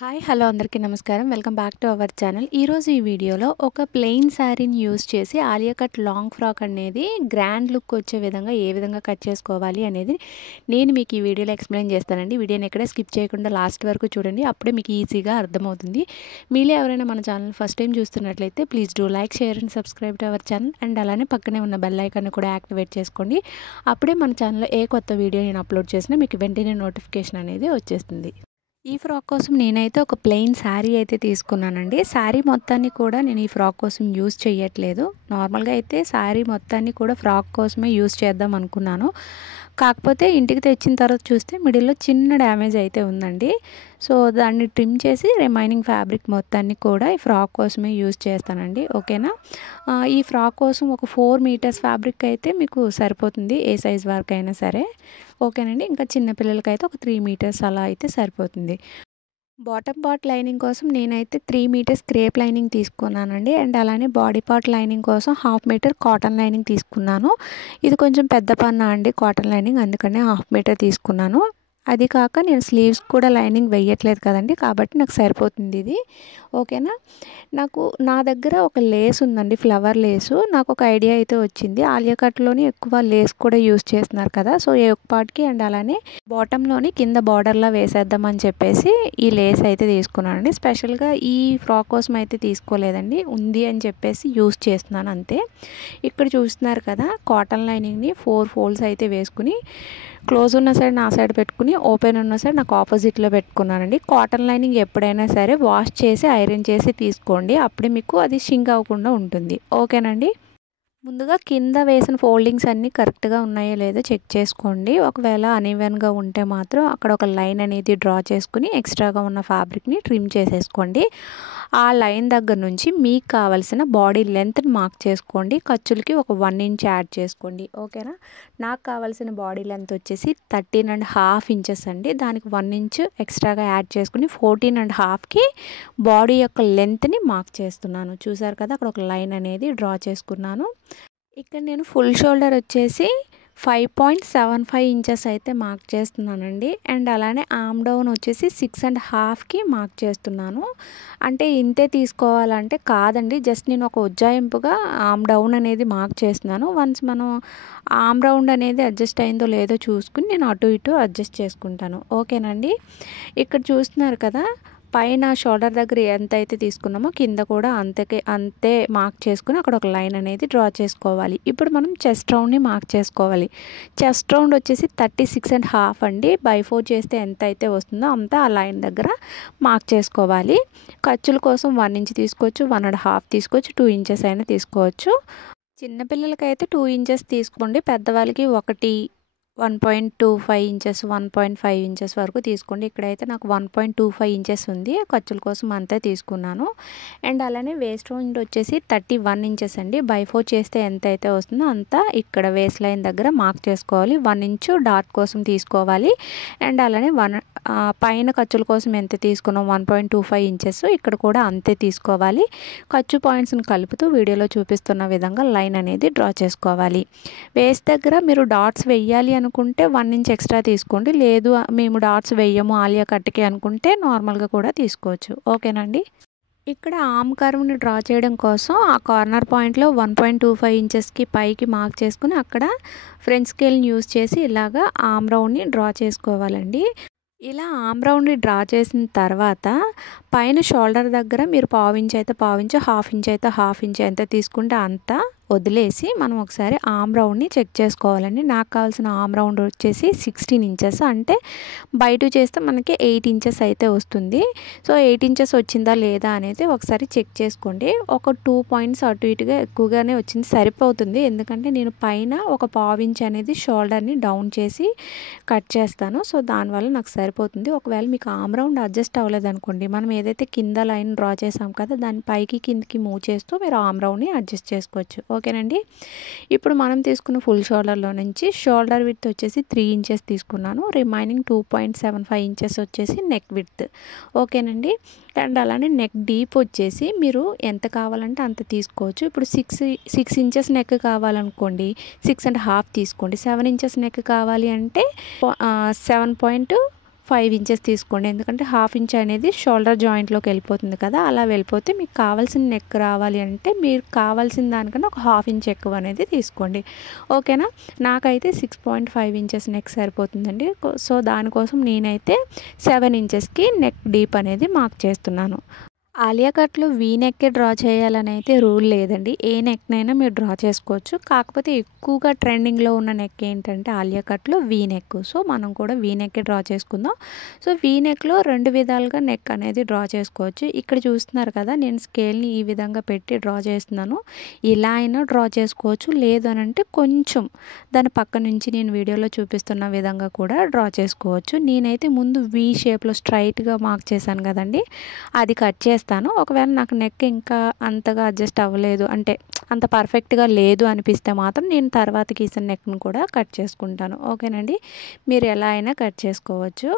Hi hello అందరికీ నమస్కారం. Welcome back to our channel. ఈరోజు ఈ వీడియోలో ఒక ప్లెయిన్ శారీని యూజ్ చేసి ఆలియా కట్ లాంగ్ ఫ్రాక్ అనేది గ్రాండ్ లుక్ వచ్చే విధంగా ఏ విధంగా కట్ చేసుకోవాలి అనేది నేను మీకు ఈ వీడియోలో ఎక్స్ప్లెయిన్ చేస్తానండి. వీడియోని ఎక్కడ స్కిప్ చేయకుండా లాస్ట్ వరకు చూడండి, అప్పుడే మీకు ఈజీగా అర్థమవుతుంది. మీలో ఎవరైనా మన ఛానల్ ఫస్ట్ టైం చూస్తున్నట్లయితే please do like, share and subscribe to our channel. And అలానే పక్కనే ఉన్న బెల్ ఐకాన్ని కూడా యాక్టివేట్ చేసుకోండి. అప్పుడే మన ఛానల్లో ఏ కొత్త వీడియో నేను అప్లోడ్ చేసినా మీకు వెంటనే నోటిఫికేషన్ అనేది వచ్చేస్తుంది. ఈ ఫ్రాక్ కోసం నేనైతే ఒక ప్లెయిన్ శారీ అయితే తీసుకున్నానండి. శారీ మొత్తాన్ని కూడా నేను ఈ ఫ్రాక్ కోసం యూజ్ చేయట్లేదు. నార్మల్గా అయితే శారీ మొత్తాన్ని కూడా ఫ్రాక్ కోసమే యూజ్ చేద్దాం అనుకున్నాను. కాకపోతే ఇంటికి తెచ్చిన తర్వాత చూస్తే మిడిల్లో చిన్న డ్యామేజ్ అయితే ఉందండి. సో దాన్ని ట్రిమ్ చేసి రిమైనింగ్ ఫ్యాబ్రిక్ మొత్తాన్ని కూడా ఈ ఫ్రాక్ కోసమే యూజ్ చేస్తానండి. ఓకేనా. ఈ ఫ్రాక్ కోసం ఒక 4 మీటర్స్ ఫ్యాబ్రిక్ అయితే మీకు సరిపోతుంది, ఏ సైజ్ వరకు అయినా సరే. ఓకేనండి. ఇంకా చిన్నపిల్లలకైతే ఒక 3 మీటర్స్ అలా అయితే సరిపోతుంది. బాటమ్ పార్ట్ లైనింగ్ కోసం నేనైతే 3 మీటర్స్ క్రేప్ లైనింగ్ తీసుకున్నానండి. అండ్ అలానే బాడీ పార్ట్ లైనింగ్ కోసం 1/2 మీటర్ కాటన్ లైనింగ్ తీసుకున్నాను. ఇది కొంచెం పెద్ద పన్నా అండి కాటన్ లైనింగ్, అందుకనే 1/2 మీటర్ తీసుకున్నాను. అది కాక నేను స్లీవ్స్ కూడా లైనింగ్ వేయట్లేదు కదండి, కాబట్టి నాకు సరిపోతుంది ఇది. ఓకేనా. నా దగ్గర ఒక లేస్ ఉందండి, ఫ్లవర్ లేసు. నాకు ఒక ఐడియా అయితే వచ్చింది. ఆలియా కట్లోని ఎక్కువ లేస్ కూడా యూజ్ చేస్తున్నారు కదా, సో ఏ ఒక పార్ట్కి అండ్ అలానే బాటంలోని కింద బార్డర్లా వేసేద్దామని చెప్పేసి ఈ లేస్ అయితే తీసుకున్నానండి. స్పెషల్గా ఈ ఫ్రాక్ కోసం అయితే తీసుకోలేదండి, ఉంది అని చెప్పేసి యూజ్ చేస్తున్నాను అంతే. ఇక్కడ చూస్తున్నారు కదా, కాటన్ లైనింగ్ని 4 ఫోల్డ్స్ అయితే వేసుకుని క్లోజ్ ఉన్న సైడ్ నా సైడ్ పెట్టుకుని ఓపెన్ ఉన్న సైడ్ నాకు ఆపోజిట్లో పెట్టుకున్నానండి. కాటన్ లైనింగ్ ఎప్పుడైనా సరే వాష్ చేసి ఐరన్ చేసి తీసుకోండి, అప్పుడే మీకు అది షింక్ అవ్వకుండా ఉంటుంది. ఓకేనండి. ముందుగా కింద వేసిన ఫోల్డింగ్స్ అన్నీ కరెక్ట్గా ఉన్నాయో లేదో చెక్ చేసుకోండి. ఒకవేళ అన్ఈవెన్గా ఉంటే మాత్రం అక్కడ ఒక లైన్ అనేది డ్రా చేసుకుని ఎక్స్ట్రాగా ఉన్న ఫ్యాబ్రిక్ని ట్రిమ్ చేసేసుకోండి. ఆ లైన్ దగ్గర నుంచి మీకు కావాల్సిన బాడీ లెంత్ని మార్క్ చేసుకోండి. ఖర్చులకి ఒక 1 ఇంచ్ యాడ్ చేసుకోండి. ఓకేనా. నాకు కావాల్సిన బాడీ లెంత్ వచ్చేసి 13.5 ఇంచెస్ అండి. దానికి 1 ఇంచ్ ఎక్స్ట్రాగా యాడ్ చేసుకుని 14.5కి బాడీ యొక్క లెంత్ని మార్క్ చేస్తున్నాను. చూసారు కదా, అక్కడ ఒక లైన్ అనేది డ్రా చేసుకున్నాను. ఇక్కడ నేను ఫుల్ షోల్డర్ వచ్చేసి 5.75 ఇంచెస్ అయితే మార్క్ చేస్తున్నానండి. అండ్ అలానే ఆర్మ్ డౌన్ వచ్చేసి 6.5కి మార్క్ చేస్తున్నాను. అంటే ఇంతే తీసుకోవాలంటే కాదండి, జస్ట్ నేను ఒక ఉజ్జాయింపుగా ఆర్మ్ డౌన్ అనేది మార్క్ చేస్తున్నాను. వన్స్ మనం ఆర్మ్ రౌండ్ అనేది అడ్జస్ట్ అయిందో లేదో చూసుకుని నేను అటు ఇటు అడ్జస్ట్ చేసుకుంటాను. ఓకేనండి. ఇక్కడ చూస్తున్నారు కదా, పైన షోల్డర్ దగ్గర ఎంత అయితే తీసుకున్నామో కింద కూడా అంతే మార్క్ చేసుకుని అక్కడ ఒక లైన్ అనేది డ్రా చేసుకోవాలి. ఇప్పుడు మనం చెస్ట్ రౌండ్ని మార్క్ చేసుకోవాలి. చెస్ట్ రౌండ్ వచ్చేసి 36.5 అండి. బై 4 చేస్తే ఎంత అయితే వస్తుందో అంతా ఆ లైన్ దగ్గర మార్క్ చేసుకోవాలి. ఖర్చుల కోసం 1 ఇంచ్ తీసుకోవచ్చు, 1.5 తీసుకోవచ్చు, 2 ఇంచెస్ అయినా తీసుకోవచ్చు. చిన్నపిల్లలకైతే 2 ఇంచెస్ తీసుకోండి, పెద్దవాళ్ళకి 1.25 ఇంచెస్ 1.5 ఇంచెస్ వరకు తీసుకోండి. ఇక్కడైతే నాకు 1.25 ఇంచెస్ ఉంది, ఖర్చుల కోసం అంతే తీసుకున్నాను. అండ్ అలానే వేస్ట్ రౌండ్ వచ్చేసి 31 ఇంచెస్ అండి. బై 4 చేస్తే ఎంత అయితే వస్తుందో అంతా ఇక్కడ వేస్ట్ లైన్ దగ్గర మార్క్ చేసుకోవాలి. 1 ఇంచు డాట్ కోసం తీసుకోవాలి. అండ్ అలానే పైన ఖర్చుల కోసం ఎంత తీసుకున్నాం 1.25 ఇంచెస్, ఇక్కడ కూడా అంతే తీసుకోవాలి. ఖర్చు పాయింట్స్ని కలుపుతూ వీడియోలో చూపిస్తున్న విధంగా లైన్ అనేది డ్రా చేసుకోవాలి. వేస్ట్ దగ్గర మీరు డాట్స్ వెయ్యాలి అనుకుంటే 1 ఇంచ్ ఎక్స్ట్రా తీసుకోండి, లేదు మేము డాట్స్ వెయ్యము ఆలియా కట్కి అనుకుంటే నార్మల్గా కూడా తీసుకోవచ్చు. ఓకేనండి. ఇక్కడ ఆర్మ్ కర్వ్ని డ్రా చేయడం కోసం ఆ కార్నర్ పాయింట్లో 1.25 ఇంచెస్కి పైకి మార్క్ చేసుకుని అక్కడ ఫ్రంట్ స్కేల్ని యూజ్ చేసి ఇలాగా ఆర్మ్ రౌండ్ని డ్రా చేసుకోవాలండి. ఇలా ఆర్మ్ రౌండ్ని డ్రా చేసిన తర్వాత పైన షోల్డర్ దగ్గర మీరు 1/4 ఇంచ్ అయితే 1/4 ఇంచ్, 1/2 ఇంచ్ అయితే 1/2 ఇంచ్ ఎంత తీసుకుంటే అంత వదిలేసి మనం ఒకసారి ఆర్మ్ రౌండ్ని చెక్ చేసుకోవాలండి. నాకు కావాల్సిన ఆర్మ్ రౌండ్ వచ్చేసి 16 ఇంచెస్, అంటే బై 2 చేస్తే మనకి 8 ఇంచెస్ అయితే వస్తుంది. సో 8 ఇంచెస్ వచ్చిందా లేదా అనేది ఒకసారి చెక్ చేసుకోండి. ఒక 2 పాయింట్స్ అటు ఇటుగా ఎక్కువగానే వచ్చింది, సరిపోతుంది. ఎందుకంటే నేను పైన ఒక 1/4 ఇంచ్ అనేది షోల్డర్ని డౌన్ చేసి కట్ చేస్తాను. సో దానివల్ల నాకు సరిపోతుంది. ఒకవేళ మీకు ఆర్మ్ రౌండ్ అడ్జస్ట్ అవ్వలేదు అనుకోండి, మనం ఏదైతే కింద లైన్ డ్రా చేసాం కదా, దాన్ని పైకి కిందకి మూవ్ చేస్తూ మీరు ఆర్మ్ రౌండ్ని అడ్జస్ట్ చేసుకోవచ్చు. ఓకేనండి. ఇప్పుడు మనం తీసుకున్న ఫుల్ షోల్డర్లో నుంచి షోల్డర్ విడ్త్ వచ్చేసి 3 ఇంచెస్ తీసుకున్నాను. రిమైనింగ్ 2.75 ఇంచెస్ వచ్చేసి నెక్ విడ్త్. ఓకేనండి. అండ్ అలానే నెక్ డీప్ వచ్చేసి మీరు ఎంత కావాలంటే అంత తీసుకోవచ్చు. ఇప్పుడు 6 ఇంచెస్ నెక్ కావాలనుకోండి 6.5 తీసుకోండి. 7 ఇంచెస్ నెక్ కావాలి అంటే 7.5 5 ఇంచెస్ తీసుకోండి. ఎందుకంటే హాఫ్ ఇంచ్ అనేది షోల్డర్ జాయింట్లోకి వెళ్ళిపోతుంది కదా, అలా వెళ్ళిపోతే మీకు కావాల్సిన నెక్ రావాలి అంటే మీరు కావాల్సిన దానికన్నా ఒక హాఫ్ ఇంచ్ ఎక్కువ అనేది తీసుకోండి. ఓకేనా. నాకైతే 6.5 ఇంచెస్ నెక్ సరిపోతుందండి. సో దానికోసం నేనైతే 7 ఇంచెస్కి నెక్ డీప్ అనేది మార్క్ చేస్తున్నాను. ఆలియా కట్లో వీ నెక్కే డ్రా చేయాలని అయితే రూల్ లేదండి. ఏ నెక్నైనా మీరు డ్రా చేసుకోవచ్చు. కాకపోతే ఎక్కువగా ట్రెండింగ్లో ఉన్న నెక్ ఏంటంటే ఆలియా కట్లో వీ నెక్. సో మనం కూడా వీ నెక్కే డ్రా చేసుకుందాం. సో వీ నెక్లో 2 విధాలుగా నెక్ అనేది డ్రా చేసుకోవచ్చు. ఇక్కడ చూస్తున్నారు కదా, నేను స్కేల్ని ఈ విధంగా పెట్టి డ్రా చేస్తున్నాను. ఇలా అయినా డ్రా చేసుకోవచ్చు, లేదు అని అంటే కొంచెం దాని పక్క నుంచి నేను వీడియోలో చూపిస్తున్న విధంగా కూడా డ్రా చేసుకోవచ్చు. నేనైతే ముందు వీ షేప్లో స్ట్రైట్గా మార్క్ చేశాను కదండి, అది కట్ చేస్తాను. ఒకవేళ నాకు నెక్ ఇంకా అంతగా అడ్జస్ట్ అవ్వలేదు అంటే అంత పర్ఫెక్ట్గా లేదు అనిపిస్తే మాత్రం నేను తర్వాత గీసిన నెక్ను కూడా కట్ చేసుకుంటాను. ఓకేనండి. మీరు ఎలా అయినా కట్ చేసుకోవచ్చు.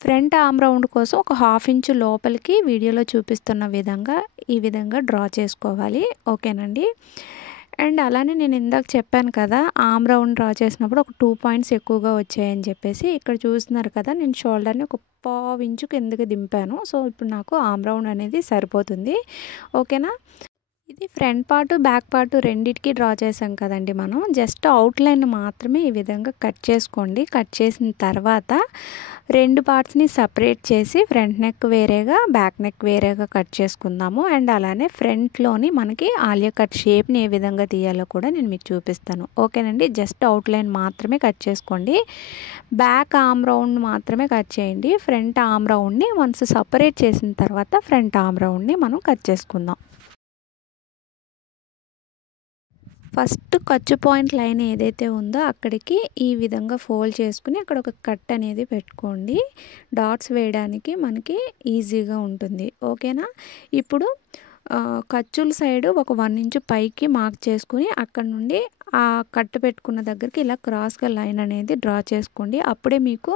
ఫ్రంట్ ఆర్మ్ రౌండ్ కోసం ఒక హాఫ్ ఇంచు లోపలికి వీడియోలో చూపిస్తున్న విధంగా ఈ విధంగా డ్రా చేసుకోవాలి. ఓకేనండి. అండ్ అలానే నేను ఇందాక చెప్పాను కదా, ఆర్మ్ రౌండ్ డ్రా చేసినప్పుడు ఒక 2 పాయింట్స్ ఎక్కువగా వచ్చాయని చెప్పేసి. ఇక్కడ చూస్తున్నారు కదా, నేను షోల్డర్ని ఒక 1/2 ఇంచు కిందకి దింపాను. సో ఇప్పుడు నాకు ఆర్మ్ రౌండ్ అనేది సరిపోతుంది. ఓకేనా. ఇది ఫ్రంట్ పార్ట్ బ్యాక్ పార్ట్ రెండిటికి డ్రా చేసాం కదండి మనం. జస్ట్ అవుట్లైన్ మాత్రమే ఈ విధంగా కట్ చేసుకోండి. కట్ చేసిన తర్వాత 2 పార్ట్స్ని సపరేట్ చేసి ఫ్రంట్ నెక్ వేరేగా బ్యాక్ నెక్ వేరేగా కట్ చేసుకుందాము. అండ్ అలానే ఫ్రంట్లోని మనకి ఆలియా కట్ షేప్ని ఏ విధంగా తీయాలో కూడా నేను మీకు చూపిస్తాను. ఓకేనండి. జస్ట్ అవుట్లైన్ మాత్రమే కట్ చేసుకోండి. బ్యాక్ ఆర్మ్ రౌండ్ మాత్రమే కట్ చేయండి. ఫ్రంట్ ఆర్మ్ రౌండ్ని వన్స్ సపరేట్ చేసిన తర్వాత ఫ్రంట్ ఆర్మ్ రౌండ్ని మనం కట్ చేసుకుందాం. ఫస్ట్ ఖర్చు పాయింట్ లైన్ ఏదైతే ఉందో అక్కడికి ఈ విధంగా ఫోల్డ్ చేసుకుని అక్కడ ఒక కట్ అనేది పెట్టుకోండి. డాట్స్ వేయడానికి మనకి ఈజీగా ఉంటుంది. ఓకేనా. ఇప్పుడు ఖర్చుల సైడ్ ఒక 1 ఇంచు పైకి మార్క్ చేసుకుని అక్కడ నుండి ఆ కట్ పెట్టుకున్న దగ్గరికి ఇలా క్రాస్గా లైన్ అనేది డ్రా చేసుకోండి. అప్పుడే మీకు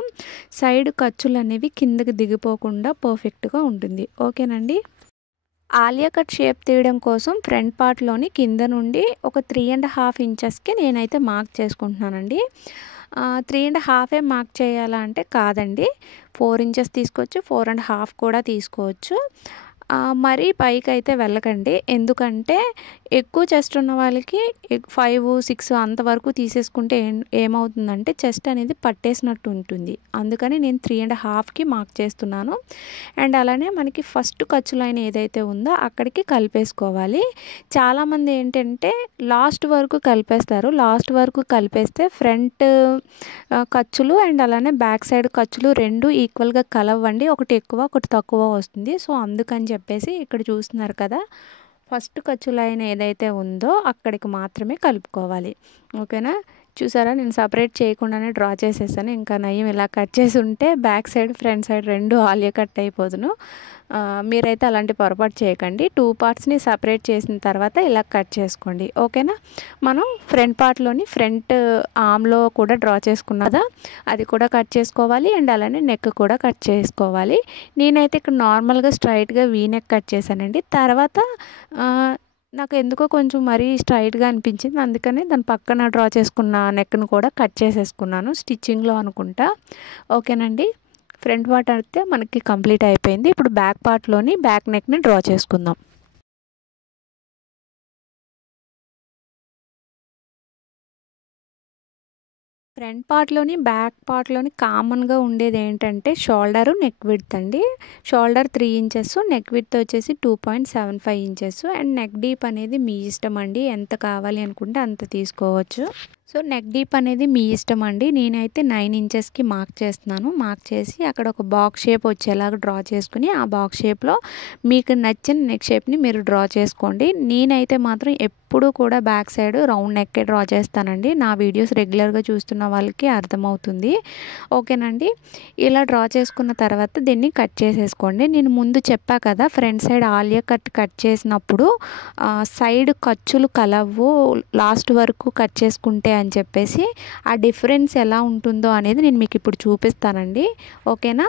సైడ్ ఖర్చులు అనేవి కిందకి దిగిపోకుండా పర్ఫెక్ట్గా ఉంటుంది. ఓకేనండి. ఆలియా కట్ షేప్ తీయడం కోసం ఫ్రంట్ పార్ట్లోని కింద నుండి ఒక 3.5 ఇంచెస్కి నేనైతే మార్క్ చేసుకుంటున్నానండి. 3.5 మార్క్ చేయాలా అంటే కాదండి, 4 ఇంచెస్ తీసుకోవచ్చు, 4.5 కూడా తీసుకోవచ్చు. మరీ పైకి అయితే వెళ్ళకండి. ఎందుకంటే ఎక్కువ చెస్ట్ ఉన్న వాళ్ళకి 5, 6 అంతవరకు తీసేసుకుంటే ఏమవుతుందంటే చెస్ట్ అనేది పట్టేసినట్టు ఉంటుంది. అందుకని నేను 3.5కి మార్క్ చేస్తున్నాను. అండ్ అలానే మనకి ఫస్ట్ ఖర్చు లైన్ ఏదైతే ఉందో అక్కడికి కలిపేసుకోవాలి. చాలామంది ఏంటంటే లాస్ట్ వరకు కలిపేస్తారు. లాస్ట్ వరకు కలిపేస్తే ఫ్రంట్ ఖర్చులు అండ్ అలానే బ్యాక్ సైడ్ ఖర్చులు 2 ఈక్వల్గా కలవండి. ఒకటి ఎక్కువ ఒకటి తక్కువ వస్తుంది. సో అందుకని చెప్పేసి ఇక్కడ చూస్తున్నారు కదా, ఫస్ట్ ఖర్చు లైన్ ఏదైతే ఉందో అక్కడికి మాత్రమే కలుపుకోవాలి. ఓకేనా. చూసారా, నేను సపరేట్ చేయకుండానే డ్రా చేసేసాను. ఇంకా నయం ఇలా కట్ చేసి ఉంటే బ్యాక్ సైడ్ ఫ్రంట్ సైడ్ 2 ఆలియా కట్ అయిపోదును. మీరైతే అలాంటి పొరపాటు చేయకండి. 2 పార్ట్స్ని సపరేట్ చేసిన తర్వాత ఇలా కట్ చేసుకోండి. ఓకేనా. మనం ఫ్రంట్ పార్ట్లోని ఫ్రంట్ ఆర్మ్లో కూడా డ్రా చేసుకున్నదా అది కూడా కట్ చేసుకోవాలి. అండ్ అలానే నెక్ కూడా కట్ చేసుకోవాలి. నేనైతే ఇక్కడ నార్మల్గా స్ట్రైట్గా వీ నెక్ కట్ చేశానండి. తర్వాత నాకు ఎందుకో కొంచెం మరీ స్ట్రైట్గా అనిపించింది, అందుకని దాని పక్కన డ్రా చేసుకున్న నెక్ను కూడా కట్ చేసేసుకున్నాను స్టిచ్చింగ్లో అనుకుంటా. ఓకేనండి. ఫ్రంట్ పార్ట్ అయితే మనకి కంప్లీట్ అయిపోయింది. ఇప్పుడు బ్యాక్ పార్ట్లోని బ్యాక్ నెక్ని డ్రా చేసుకుందాం. ఫ్రంట్ పార్ట్లోని బ్యాక్ పార్ట్లోని కామన్గా ఉండేది ఏంటంటే షోల్డరు నెక్ విడ్త్ అండి. షోల్డర్ 3 ఇంచెస్, నెక్ విడ్త్ వచ్చేసి 2.75 ఇంచెస్. అండ్ నెక్ డీప్ అనేది మీ ఇష్టం అండి, ఎంత కావాలి అనుకుంటే అంత తీసుకోవచ్చు. సో నెక్ డీప్ అనేది మీ ఇష్టం అండి. నేనైతే 9 ఇంచెస్కి మార్క్ చేస్తున్నాను. మార్క్ చేసి అక్కడ ఒక బాక్స్ షేప్ వచ్చేలాగా డ్రా చేసుకుని ఆ బాక్స్ షేప్లో మీకు నచ్చిన నెక్ షేప్ని మీరు డ్రా చేసుకోండి. నేనైతే మాత్రం ఎప్పుడూ కూడా బ్యాక్ సైడ్ రౌండ్ నెక్కే డ్రా చేస్తానండి. నా వీడియోస్ రెగ్యులర్గా చూస్తున్న వాళ్ళకి అర్థమవుతుంది. ఓకేనండి. ఇలా డ్రా చేసుకున్న తర్వాత దీన్ని కట్ చేసేసుకోండి. నేను ముందు చెప్పా కదా, ఫ్రంట్ సైడ్ ఆలియా కట్ చేసినప్పుడు సైడ్ ఖర్చులు కలవు లాస్ట్ వరకు కట్ చేసుకుంటే అని చెప్పేసి ఆ డిఫరెన్స్ ఎలా ఉంటుందో అనేది నేను మీకు ఇప్పుడు చూపిస్తానండి. ఓకేనా.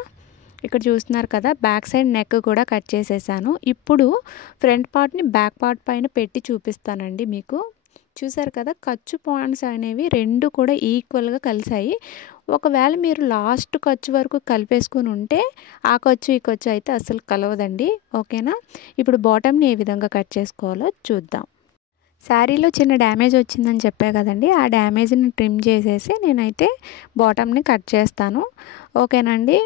ఇక్కడ చూస్తున్నారు కదా, బ్యాక్ సైడ్ నెక్ కూడా కట్ చేసేసాను. ఇప్పుడు ఫ్రంట్ పార్ట్ని బ్యాక్ పార్ట్ పైన పెట్టి చూపిస్తానండి మీకు. చూసారు కదా, ఖర్చు పాయింట్స్ అనేవి 2 కూడా ఈక్వల్‌గా కలిసాయి. ఒకవేళ మీరు లాస్ట్ ఖర్చు వరకు కలిపేసుకొని ఉంటే ఆ ఖర్చు, ఈ ఖర్చు అయితే అస్సలు కలవదండి. ఓకేనా? ఇప్పుడు బాటమ్‌ని ఏ విధంగా కట్ చేసుకోవాలో చూద్దాం. శారీలో చిన్న డ్యామేజ్ వచ్చిందని చెప్పా కదండీ! ఆ డ్యామేజ్‌ని ట్రిమ్ చేసేసి నేనైతే బాటమ్‌ని కట్ చేస్తాను. ఓకేనండి?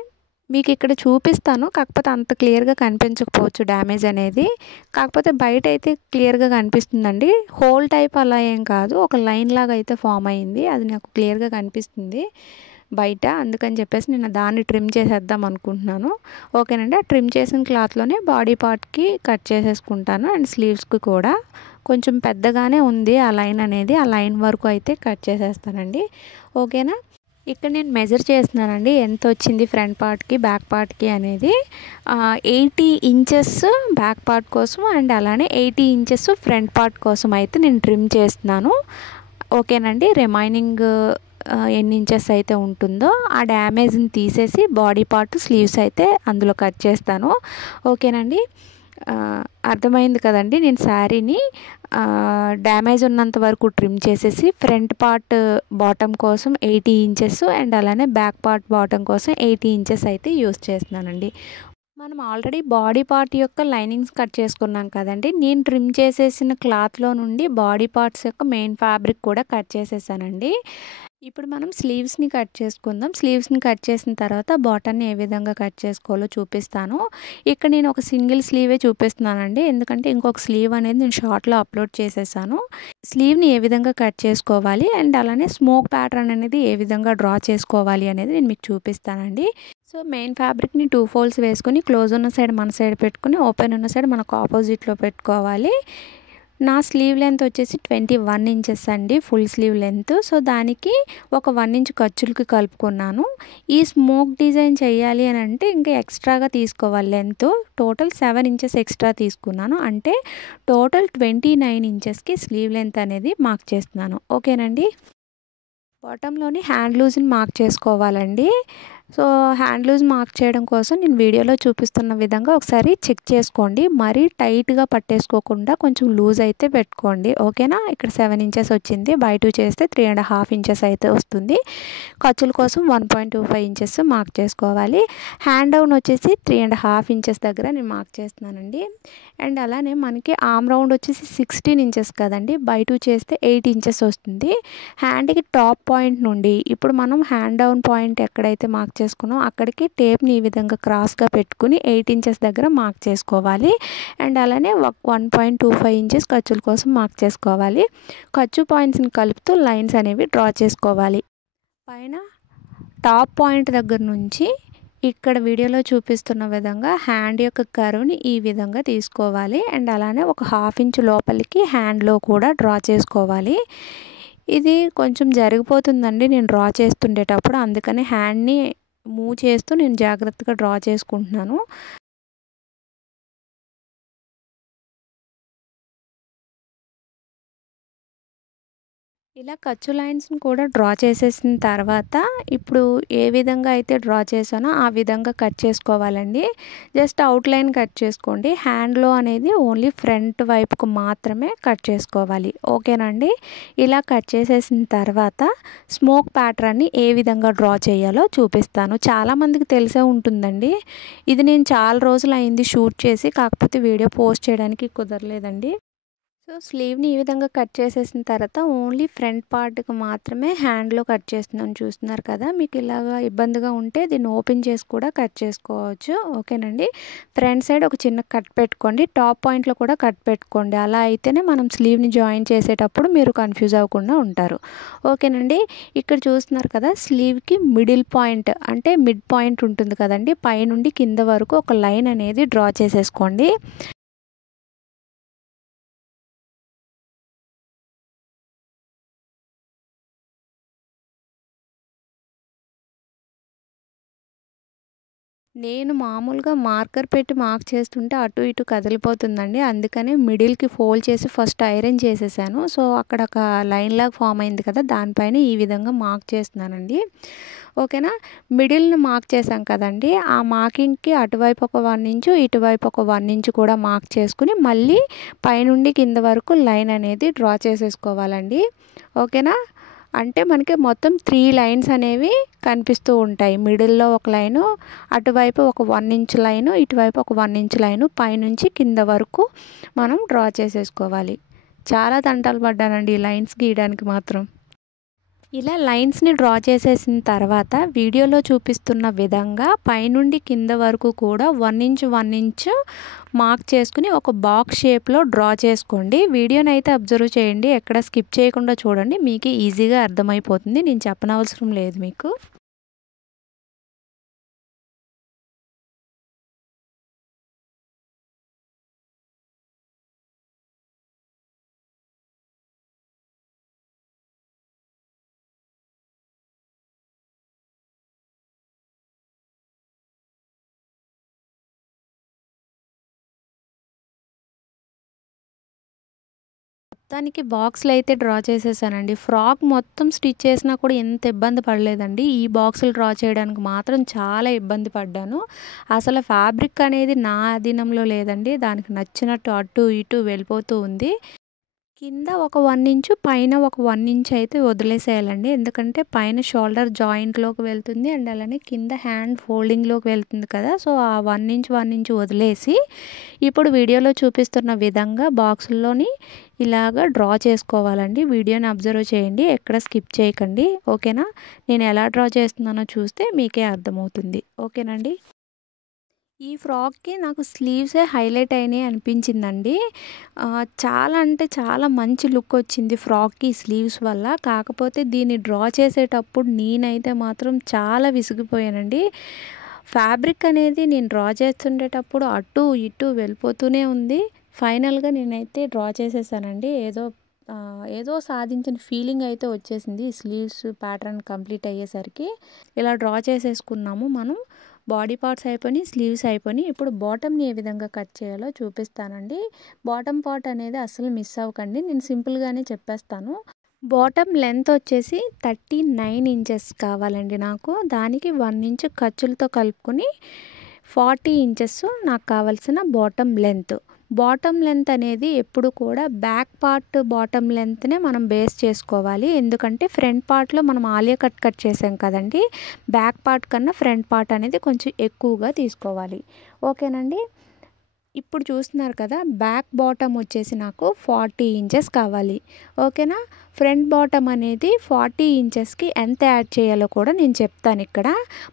మీకిక్కడ చూపిస్తాను. కాకపోతే అంత క్లియర్‌గా కనిపించకపోవచ్చు డ్యామేజ్ అనేది. కాకపోతే బయటైతే క్లియర్‌గా కనిపిస్తుందండి. హోల్ టైప్ అలా ఏం కాదు. ఒక లైన్ లాగా అయితే ఫార్మ్ అయింది. అది నాకు క్లియర్‌గా కనిపిస్తుంది బయట. అందుకని చెప్పేసి నేను దాన్ని ట్రిమ్ చేసేద్దాం అనుకుంటున్నాను. ఓకేనండి. ఆ ట్రిమ్ చేసిన క్లాత్‌లోనే బాడీ పార్ట్‌కి కట్ చేసేసుకుంటాను. అండ్ స్లీవ్స్‌కి కూడా కొంచెం పెద్దగానే ఉంది ఆ లైన్ అనేది. ఆ లైన్ వరకు అయితే కట్ చేసేస్తానండి. ఓకేనా? ఇక్కడ నేను మెజర్ చేస్తున్నానండి. ఎంతొచ్చింది ఫ్రంట్ పార్ట్‌కి, బ్యాక్ పార్ట్‌కి అనేది. 80 ఇంచెస్ బ్యాక్ పార్ట్ కోసం అండ్ అలానే 80 ఇంచెస్ ఫ్రంట్ పార్ట్ కోసం అయితే నేను ట్రిమ్ చేస్తున్నాను. ఓకేనండి. రిమైనింగ్ ఎన్ని ఇంచెస్ అయితే ఉంటుందో ఆ డ్యామేజ్‌ని తీసేసి బాడీ పార్ట్, స్లీవ్స్ అయితే అందులో కట్ చేస్తాను. ఓకేనండి. అర్థమైంది కదండీ! నేను శారీని డ్యామేజ్ ఉన్నంత వరకు ట్రిమ్ చేసేసి ఫ్రంట్ పార్ట్ బాటమ్ కోసం 80 ఇంచెస్ అండ్ అలానే బ్యాక్ పార్ట్ బాటమ్ కోసం 80 ఇంచెస్ అయితే యూజ్ చేస్తున్నానండి. మనం ఆల్రెడీ బాడీ పార్ట్ యొక్క లైనింగ్స్ కట్ చేసుకున్నాం కదండీ! నేను ట్రిమ్ చేసేసిన క్లాత్‌లో నుండి బాడీ పార్ట్స్ యొక్క మెయిన్ ఫ్యాబ్రిక్ కూడా కట్ చేసేసానండి. ఇప్పుడు మనం స్లీవ్స్‌ని కట్ చేసుకుందాం. స్లీవ్స్‌ని కట్ చేసిన తర్వాత బాటమ్‌ని ఏ విధంగా కట్ చేసుకోవాలో చూపిస్తాను. ఇక్కడ నేను ఒక సింగిల్ స్లీవే చూపిస్తున్నానండి. ఎందుకంటే ఇంకొక స్లీవ్ అనేది నేను షార్ట్‌లో అప్లోడ్ చేసేసాను. స్లీవ్‌ని ఏ విధంగా కట్ చేసుకోవాలి అండ్ అలానే స్మోక్ ప్యాటర్న్ అనేది ఏ విధంగా డ్రా చేసుకోవాలి అనేది నేను మీకు చూపిస్తానండి. సో, మెయిన్ ఫ్యాబ్రిక్‌ని 2 ఫోల్డ్స్ వేసుకొని క్లోజ్ ఉన్న సైడ్ మన సైడ్ పెట్టుకొని, ఓపెన్ ఉన్న సైడ్ మనకు ఆపోజిట్‌లో పెట్టుకోవాలి. నా స్లీవ్ లెంత్ వచ్చేసి 21 ఇంచెస్ అండి. Full sleeve length. సో, దానికి ఒక 1 ఇంచ్ ఖర్చులకి కలుపుకున్నాను. ఈ స్మోక్ డిజైన్ చేయాలి అని అంటే ఇంకా ఎక్స్ట్రాగా తీసుకోవాలి లెంత్. టోటల్ 7 ఇంచెస్ ఎక్స్ట్రా తీసుకున్నాను. అంటే టోటల్ 29 ఇంచెస్‌కి స్లీవ్ లెంత్ అనేది మార్క్ చేస్తున్నాను. ఓకేనండి. బాటంలోని హ్యాండ్ లూజ్‌ని మార్క్ చేసుకోవాలండి. సో, హ్యాండ్ లూజ్ మార్క్ చేయడం కోసం నేను వీడియోలో చూపిస్తున్న విధంగా ఒకసారి చెక్ చేసుకోండి. మరీ టైట్‌గా పట్టేసుకోకుండా కొంచెం లూజ్ అయితే పెట్టుకోండి. ఓకేనా? ఇక్కడ 7 ఇంచెస్ వచ్చింది. బై 2 చేస్తే 3½ ఇంచెస్ అయితే వస్తుంది. ఖర్చుల కోసం 1.25 ఇంచెస్ మార్క్ చేసుకోవాలి. హ్యాండ్ డౌన్ వచ్చేసి 3½ ఇంచెస్ దగ్గర నేను మార్క్ చేస్తున్నానండి. అండ్ అలానే మనకి ఆర్మ్ రౌండ్ వచ్చేసి 16 ఇంచెస్ కదండీ! బై 2 చేస్తే 8 ఇంచెస్ వస్తుంది. హ్యాండ్‌కి టాప్ పాయింట్ నుండి ఇప్పుడు మనం హ్యాండ్ డౌన్ పాయింట్ ఎక్కడైతే మార్క్ చేసుకున్నామో అక్కడికి టేప్‌ని ఈ విధంగా క్రాస్‌గా పెట్టుకొని 8 ఇంచెస్ దగ్గర మార్క్ చేసుకోవాలి. అండ్ అలానే 1.25 ఇంచెస్ ఖర్చుల కోసం మార్క్ చేసుకోవాలి. ఖర్చు పాయింట్స్‌ని కలుపుతూ లైన్స్ అనేవి డ్రా చేసుకోవాలి. పైన టాప్ పాయింట్ దగ్గర నుంచి ఇక్కడ వీడియోలో చూపిస్తున్న విధంగా హ్యాండ్ యొక్క కర్వ్‌ని ఈ విధంగా తీసుకోవాలి. అండ్ అలానే ఒక 1/2 ఇంచ్ లోపలికి హ్యాండ్‌లో కూడా డ్రా చేసుకోవాలి. ఇది కొంచెం జరిగిపోతుందండి నేను డ్రా చేస్తుండేటప్పుడు. అందుకని హ్యాండ్‌ని మూవ్ చేస్తూ నేను జాగ్రత్తగా డ్రా చేసుకుంటున్నాను. ఇలా ఖర్చు లైన్స్‌ని కూడా డ్రా చేసేసిన తర్వాత ఇప్పుడు ఏ విధంగా అయితే డ్రా చేశానో ఆ విధంగా కట్ చేసుకోవాలండి. జస్ట్ అవుట్‌లైన్ కట్ చేసుకోండి. హ్యాండ్‌లో అనేది ఓన్లీ ఫ్రంట్ వైపుకు మాత్రమే కట్ చేసుకోవాలి. ఓకేనండి. ఇలా కట్ చేసేసిన తర్వాత స్మోక్ ప్యాటర్న్‌ని ఏ విధంగా డ్రా చేయాలో చూపిస్తాను. చాలామందికి తెలిసే ఉంటుందండి. ఇది నేను చాలా రోజులయింది షూట్ చేసి. కాకపోతే వీడియో పోస్ట్ చేయడానికి కుదరలేదండి. సో, స్లీవ్‌ని ఈ విధంగా కట్ చేసేసిన తర్వాత ఓన్లీ ఫ్రంట్ పార్ట్‌కి మాత్రమే హ్యాండ్‌లో కట్ చేస్తున్నాను చూస్తున్నారు కదా! మీకు ఇలాగా ఇబ్బందిగా ఉంటే దీన్ని ఓపెన్ చేసి కూడా కట్ చేసుకోవచ్చు. ఓకేనండి. ఫ్రంట్ సైడ్ ఒక చిన్న కట్ పెట్టుకోండి. టాప్ పాయింట్‌లో కూడా కట్ పెట్టుకోండి. అలా అయితేనే మనం స్లీవ్‌ని జాయిన్ చేసేటప్పుడు మీరు కన్‌ఫ్యూజ్ అవ్వకుండా ఉంటారు. ఓకేనండి. ఇక్కడ చూస్తున్నారు కదా! స్లీవ్‌కి మిడిల్ పాయింట్ అంటే మిడ్ పాయింట్ ఉంటుంది కదండీ! పైనుండి కింద వరకు ఒక లైన్ అనేది డ్రా చేసేసుకోండి. నేను మామూలుగా మార్కర్ పెట్టి మార్క్ చేస్తుంటే అటు ఇటు కదిలిపోతుందండి. అందుకని మిడిల్‌కి ఫోల్డ్ చేసి ఫస్ట్ ఐరన్ చేసేసాను. సో, అక్కడ ఒక లైన్ లాగా ఫామ్ అయింది కదా! దానిపైన ఈ విధంగా మార్క్ చేస్తున్నానండి. ఓకేనా. మిడిల్‌ని మార్క్ చేసాం కదండీ! ఆ మార్కింగ్‌కి అటువైపు ఒక 1 ఇంచు, ఇటువైపు ఒక 1 ఇంచు కూడా మార్క్ చేసుకొని మళ్ళీ పైనుండి కింద వరకు లైన్ అనేది డ్రా చేసేసుకోవాలండి. ఓకేనా. అంటే మనకి మొత్తం 3 లైన్స్ అనేవి కనిపిస్తూ ఉంటాయి. మిడిల్‌లో ఒక లైను, అటువైపు ఒక 1 ఇంచ్ లైను, ఇటువైపు ఒక 1 ఇంచ్ లైను పైనుంచి కింద వరకు మనం డ్రా చేసేసుకోవాలి. చాలా తంటాలు పడ్డానండి ఈ లైన్స్ గీయడానికి మాత్రం. ఇలా లైన్స్‌ని డ్రా చేసేసిన తర్వాత వీడియోలో చూపిస్తున్న విధంగా పైనుండి కింద వరకు కూడా 1 ఇంచ్, 1 ఇంచ్ మార్క్ చేసుకుని ఒక బాక్స్ షేప్‌లో డ్రా చేసుకోండి. వీడియోనైతే అబ్జర్వ్ చేయండి. ఎక్కడ స్కిప్ చేయకుండా చూడండి. మీకు ఈజీగా అర్థమైపోతుంది. నేను చెప్పనవసరం లేదు మీకు. మొత్తానికి బాక్స్‌లు అయితే డ్రా చేసేసానండి. ఫ్రాక్ మొత్తం స్టిచ్ చేసినా కూడా ఎంత ఇబ్బంది పడలేదండి. ఈ బాక్సులు డ్రా చేయడానికి మాత్రం చాలా ఇబ్బంది పడ్డాను. అసలు ఫ్యాబ్రిక్ అనేది నా అధీనంలో లేదండి. దానికి నచ్చినట్టు అటు ఇటు వెళ్ళిపోతూ ఉంది. కింద ఒక 1 ఇంచు, పైన ఒక 1 ఇంచ్ అయితే వదిలేసేయాలండి. ఎందుకంటే పైన షోల్డర్ జాయింట్‌లోకి వెళ్తుంది. అండ్ అలానే కింద హ్యాండ్ ఫోల్డింగ్‌లోకి వెళ్తుంది కదా! సో, ఆ 1 ఇంచ్, 1 ఇంచ్ వదిలేసి ఇప్పుడు వీడియోలో చూపిస్తున్న విధంగా బాక్సుల్లోని ఇలాగ డ్రా చేసుకోవాలండి. వీడియోని అబ్జర్వ్ చేయండి. ఎక్కడ స్కిప్ చేయకండి. ఓకేనా. నేను ఎలా డ్రా చేస్తున్నానో చూస్తే మీకే అర్థమవుతుంది. ఓకేనండి. ఈ ఫ్రాక్‌కి నాకు స్లీవ్సే హైలైట్ అయినాయి అనిపించిందండి. చాలా అంటే చాలా మంచి లుక్ వచ్చింది ఫ్రాక్‌కి స్లీవ్స్ వల్ల. కాకపోతే దీన్ని డ్రా చేసేటప్పుడు నేనైతే మాత్రం చాలా విసిగిపోయానండి. ఫ్యాబ్రిక్ అనేది నేను డ్రా చేస్తుండేటప్పుడు అటు ఇటు వెళ్ళిపోతూనే ఉంది. ఫైనల్‌గా నేనైతే డ్రా చేసేసానండి. ఏదో సాధించిన ఫీలింగ్ అయితే వచ్చేసింది. ఈ స్లీవ్స్ ప్యాటర్న్ కంప్లీట్ అయ్యేసరికి. ఇలా డ్రా చేసేసుకున్నాము మనం. బాడీ పార్ట్స్ అయిపోయినాయి, స్లీవ్స్ అయిపోయినాయి. ఇప్పుడు బాటమ్‌ని ఏ విధంగా కట్ చేయాలో చూపిస్తానండి. బాటమ్ పార్ట్ అనేది అస్సలు మిస్ అవ్వకండి. నేను సింపుల్‌గానే చెప్పేస్తాను. బాటమ్ లెంత్ వచ్చేసి 39 ఇంచెస్ కావాలండి నాకు. దానికి 1 ఇంచ్ ఖర్చులతో కలుపుకొని 40 ఇంచెస్ నాకు కావాల్సిన బాటమ్ లెంత్. బాటమ్ లెంత్ అనేది ఎప్పుడు కూడా బ్యాక్ పార్ట్ బాటమ్ లెంత్‌నే మనం బేస్ చేసుకోవాలి. ఎందుకంటే ఫ్రంట్ పార్ట్‌లో మనం ఆలియా కట్ చేసాం కదండీ! బ్యాక్ పార్ట్ కన్నా ఫ్రంట్ పార్ట్ అనేది కొంచెం ఎక్కువగా తీసుకోవాలి. ఓకేనండి. ఇప్పుడు చూస్తున్నారు కదా! బ్యాక్ బాటమ్ వచ్చేసి నాకు 40 ఇంచెస్ కావాలి. ఓకేనా. ఫ్రంట్ బాటమ్ అనేది 40 ఇంచెస్‌కి ఎంత యాడ్ చేయాలో కూడా నేను చెప్తాను ఇక్కడ.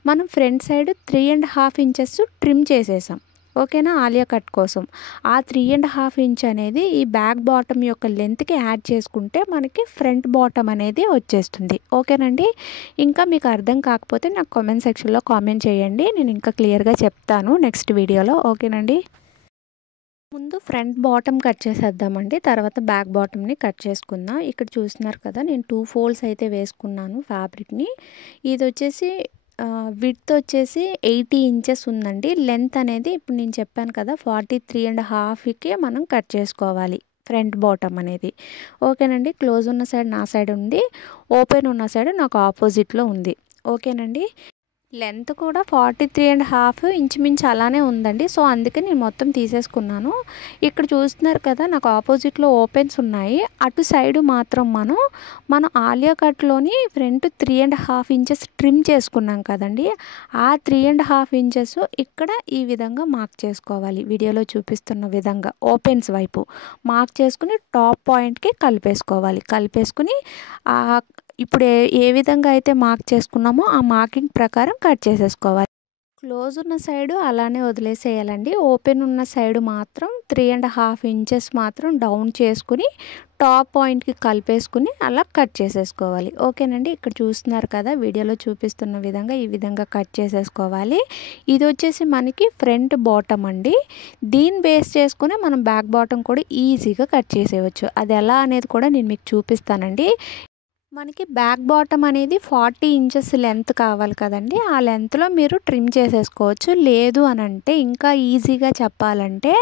మనం ఫ్రంట్ సైడ్ 3½ ఇంచెస్ ట్రిమ్ చేసేసాం. ఓకేనా. ఆలియా కట్ కోసం. ఆ 3½ ఇంచ్ అనేది ఈ బ్యాక్ బాటమ్ యొక్క లెంత్‌కి యాడ్ చేసుకుంటే మనకి ఫ్రంట్ బాటమ్ అనేది వచ్చేస్తుంది. ఓకేనండి. ఇంకా మీకు అర్థం కాకపోతే నాకు కామెంట్ సెక్షన్‌లో కామెంట్ చేయండి. నేను ఇంకా క్లియర్‌గా చెప్తాను నెక్స్ట్ వీడియోలో. ఓకేనండి. ముందు ఫ్రంట్ బాటమ్ కట్ చేసేద్దామండి. తర్వాత బ్యాక్ బాటమ్‌ని కట్ చేసుకుందాం. ఇక్కడ చూస్తున్నారు కదా! నేను 2 ఫోల్డ్స్ అయితే వేసుకున్నాను ఫ్యాబ్రిక్‌ని. ఇదొచ్చేసి విడ్త్ వచ్చేసి 80 ఇంచెస్ ఉందండి. లెంత్ అనేది ఇప్పుడు నేను చెప్పాను కదా! 43½కి మనం కట్ చేసుకోవాలి. ఫ్రంట్ బాటమ్ అనేది. ఓకేనండి. క్లోజ్ ఉన్న సైడ్ నా సైడ్ ఉంది. ఓపెన్ ఉన్న సైడ్ నాకు ఆపోజిట్‌లో ఉంది. ఓకేనండి. లెంత్ కూడా 43½ ఇంచుమించు అలానే ఉందండి. సో, అందుకే నేను మొత్తం తీసేసుకున్నాను. ఇక్కడ చూస్తున్నారు కదా! నాకు ఆపోజిట్‌లో ఓపెన్స్ ఉన్నాయి. అటు సైడు మాత్రం మనం ఆలియా కట్‌లోని ఫ్రంట్ 3½ ఇంచెస్ ట్రిమ్ చేసుకున్నాం కదండీ! ఆ 3½ ఇంచెస్ ఇక్కడ ఈ విధంగా మార్క్ చేసుకోవాలి. వీడియోలో చూపిస్తున్న విధంగా ఓపెన్స్ వైపు మార్క్ చేసుకుని టాప్ పాయింట్‌కి కలిపేసుకోవాలి. కలిపేసుకుని ఇప్పుడు ఏ విధంగా అయితే మార్క్ చేసుకున్నామో ఆ మార్కింగ్ ప్రకారం కట్ చేసేసుకోవాలి. క్లోజ్ ఉన్న సైడు అలానే వదిలేసేయాలండి. ఓపెన్ ఉన్న సైడు మాత్రం 3½ ఇంచెస్ మాత్రం డౌన్ చేసుకుని టాప్ పాయింట్‌కి కలిపేసుకుని అలా కట్ చేసేసుకోవాలి. ఓకేనండి. ఇక్కడ చూస్తున్నారు కదా! వీడియోలో చూపిస్తున్న విధంగా ఈ విధంగా కట్ చేసేసుకోవాలి. ఇది వచ్చేసి మనకి ఫ్రంట్ బాటమ్ అండి. దీన్ని బేస్ చేసుకుని మనం బ్యాక్ బాటమ్ కూడా ఈజీగా కట్ చేసేయవచ్చు. అది ఎలా అనేది కూడా నేను మీకు చూపిస్తానండి. మనకి బ్యాక్ బాటమ్ అనేది 40 ఇంచెస్ లెంత్ కావాలి కదండి. ఆ లెంత్లో మీరు ట్రిమ్ చేసేసుకోవచ్చు. లేదు అని అంటే ఇంకా ఈజీగా చెప్పాలంటే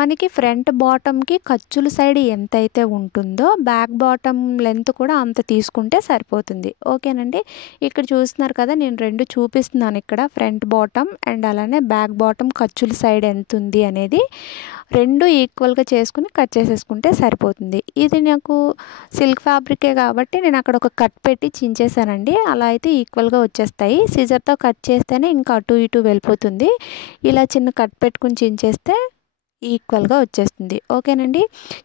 మనకి ఫ్రంట్ బాటమ్కి ఖర్చుల సైడ్ ఎంతైతే ఉంటుందో బ్యాక్ బాటమ్ లెంత్ కూడా అంత తీసుకుంటే సరిపోతుంది. ఓకేనండి. ఇక్కడ చూస్తున్నారు కదా, నేను రెండు చూపిస్తున్నాను ఇక్కడ, ఫ్రంట్ బాటమ్ అండ్ అలానే బ్యాక్ బాటమ్ ఖర్చుల సైడ్ ఎంత ఉంది అనేది రెండు ఈక్వల్గా చేసుకుని కట్ చేసేసుకుంటే సరిపోతుంది. ఇది నాకు సిల్క్ ఫ్యాబ్రికే కాబట్టి నేను అక్కడ ఒక కట్ పెట్టి చించేసానండి. అలా అయితే ఈక్వల్గా వచ్చేస్తాయి. సిజర్తో కట్ చేస్తేనే ఇంకా అటు ఇటు వెళ్ళిపోతుంది. ఇలా చిన్న కట్ పెట్టుకుని చించేస్తే ఈక్వల్గా వచ్చేస్తుంది. ఓకేనండి.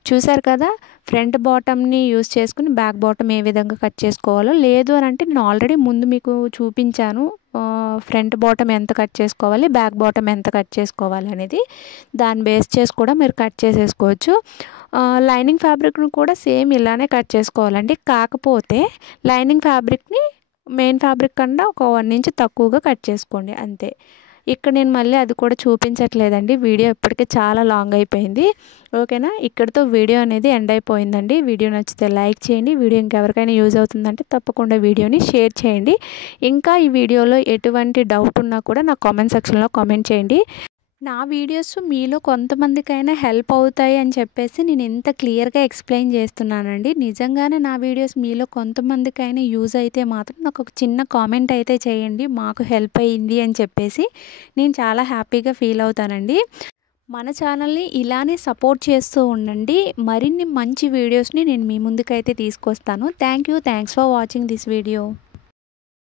చూసారు కదా, ఫ్రంట్ బాటమ్ని యూస్ చేసుకుని బ్యాక్ బాటమ్ ఏ విధంగా కట్ చేసుకోవాలో. లేదు అని అంటే నేను ఆల్రెడీ ముందు మీకు చూపించాను ఫ్రంట్ బాటమ్ ఎంత కట్ చేసుకోవాలి, బ్యాక్ బాటమ్ ఎంత కట్ చేసుకోవాలి అనేది. దాన్ని బేస్ చేసి కూడా మీరు కట్ చేసేసుకోవచ్చు. లైనింగ్ ఫ్యాబ్రిక్ను కూడా సేమ్ ఇలానే కట్ చేసుకోవాలండి. కాకపోతే లైనింగ్ ఫ్యాబ్రిక్ని మెయిన్ ఫ్యాబ్రిక్ కన్నా ఒక 1 ఇంచ్ తక్కువగా కట్ చేసుకోండి అంతే. ఇక్కడ నేను మళ్ళీ అది కూడా చూపించట్లేదండి, వీడియో ఇప్పటికే చాలా లాంగ్ అయిపోయింది. ఓకేనా. ఇక్కడితో వీడియో అనేది ఎండ్ అయిపోయిందండి. వీడియో నచ్చితే లైక్ చేయండి. వీడియో ఇంకెవరికైనా యూజ్ అవుతుందంటే తప్పకుండా వీడియోని షేర్ చేయండి. ఇంకా ఈ వీడియోలో ఎటువంటి డౌట్ ఉన్నా కూడా నా కామెంట్ సెక్షన్లో కామెంట్ చేయండి. నా వీడియోస్ మీలో కొంతమందికైనా హెల్ప్ అవుతాయి అని చెప్పేసి నేను ఇంత క్లియర్గా ఎక్స్ప్లెయిన్ చేస్తున్నానండి. నిజంగానే నా వీడియోస్ మీలో కొంతమందికైనా యూజ్ అయితే మాత్రం నాకు ఒక చిన్న కామెంట్ అయితే చేయండి, మాకు హెల్ప్ అయ్యింది అని చెప్పేసి. నేను చాలా హ్యాపీగా ఫీల్ అవుతానండి. మన ఛానల్ని ఇలానే సపోర్ట్ చేస్తూ ఉండండి. మరిన్ని మంచి వీడియోస్ని నేను మీ ముందుకైతే తీసుకొస్తాను. Thanks for watching this video.